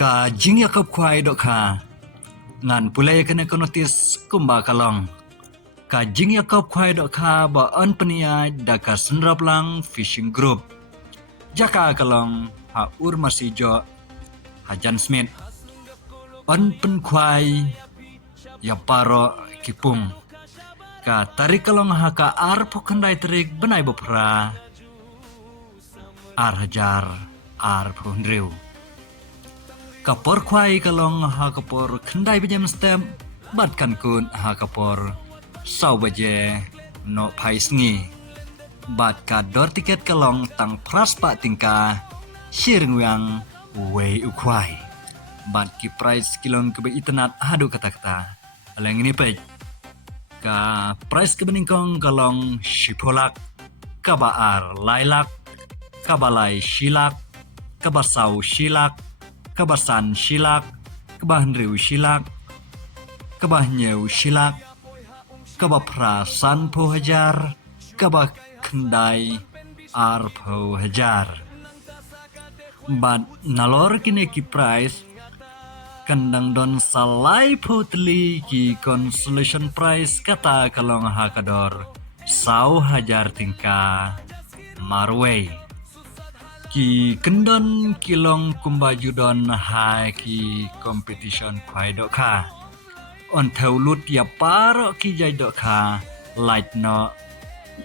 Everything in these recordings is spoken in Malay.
Ka jing yakap kwai dok ka ngan pulai kena konotis kumba kalong. Ka jing yakap kwai dok ka ba on penia daka senrap lang fishing group. Jaka kalong ha ur masijo ha Jan Smith. On pen kwai ya paro kipung. Ka tarik kalong ha ka ar pokandai tarik benai bopra ar hajar ar pundriu. Kapor kwai kalong ha kapor kendai bejam stem bat kan kun ha kapor sau baje no pais ngi bat ka dor tiket kalong tang pras pa tingka shirngyang wei ukwai bat ki price kilong ke internet hadu kata-kata aleng ini pe ka price ke beningkong kalong shipolak kabaar lailak kabalai shilak kabasau shilak kabasan shilak, kabahriu shilak, kabahnyeu shilak, kabaprasan po hajar, kabah kendai ar po hajar. But nalor kini ki price kandang don salai po teli ki consolation price kata kalong hakador sau hajar tingka marway. Ki kendon kilong kumbajudon hai ki competition kwai dok ka on thaulut ya paro ki jai dok ka light no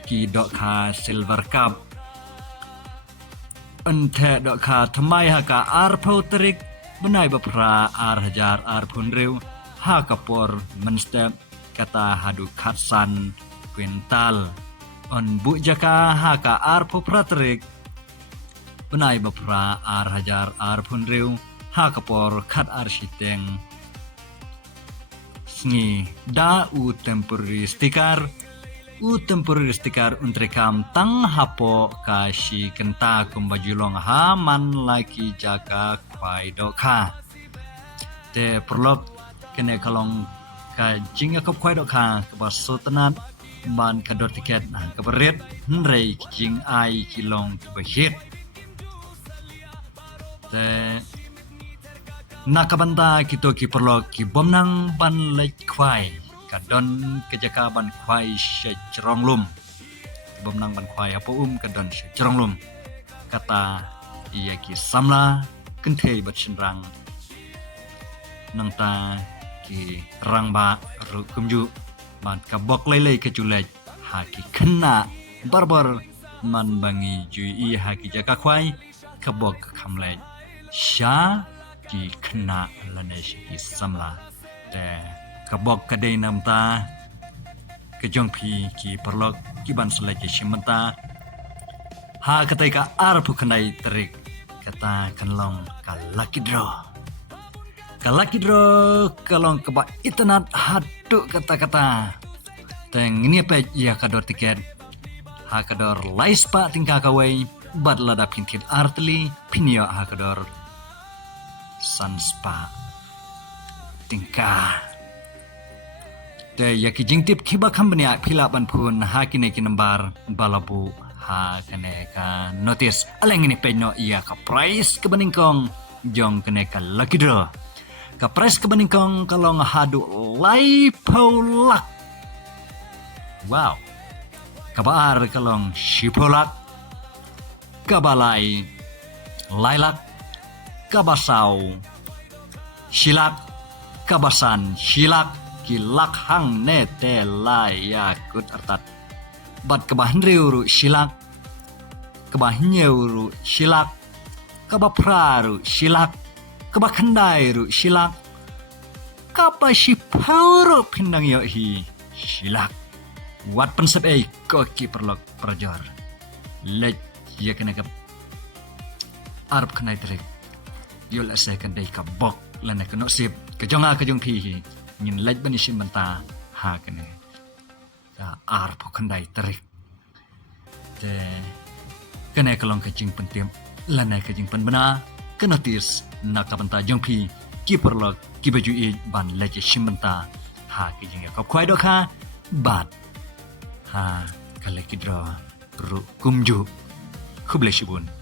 ki dok ka silver cup on the dok ka thamai ha ka ar potrik benai bapra ar hajar ar punriu ha kapor menstep kata hadu khatsan quintal on bu jaka ha ka ar popratrik benai bapra ar hajar ar punriu ha kapor khat ar shiteng sngi da u temporary sticker untrekam tang hapo ka shi kenta kumbajulong ha man laki jaka kwai dokha te prolog kene kalong ka jinga kop kwai dokha ka basotanat ban kador tiket ka beret nrei jing ai kilong bahit nakabanta kito ki perlo ki bomnang ban lek kwai kadon kejaka ban kwai she ceronglum bomnang ban kwai apa kadon she ceronglum kata iya ki samla kentei bat shinrang nangta ki rangba ru kumju ban kabok lele ke julej haki kena barbar man bangi jui haki jaka kwai kabok kamlej sha ki kena lane ki samla te kabok kadai namta kejong pi ki perlok ki ban selai shimanta ha katai ka ar pukandai terik kata kanlong ka lucky draw kalong keba internet hadu kata-kata teng ini apa ya kador tiket ha kador laispa tingka kawai bad lada pintit artli pinio ha kador Sunspa tingkah te yaki jingtip kiba kambania pila ban pun ha kine kinambar balabu ha kene ka notice aleng ini penyo iya ka price ke beningkong jong kene ka lucky draw ka price ke beningkong kalong hadu lai polak wow kabar kalong shipolak kabalai lailak kabasau shilak kabasan shilak kilak hang nete laya kut artat bat kabahriu shilak kabahnyeu shilak kabapraru shilak kabakhandai shilak kapashipauru pindang yo hi shilak wat pensep ko ki perlok prajor lej ya kena kap arab kena trek yul second day ka bok lana keno sip kejonga kejong pi ngin lej bani simbanta ha kene ya arab kandai trek te kena kalong kejing pentim lana kejing penbena kenotis nakabanta jong pi ki perlok ki baju i ban lej simbanta ha kejing ya kap kwai dokha bat ha kalekidro ru kumju kubleshibun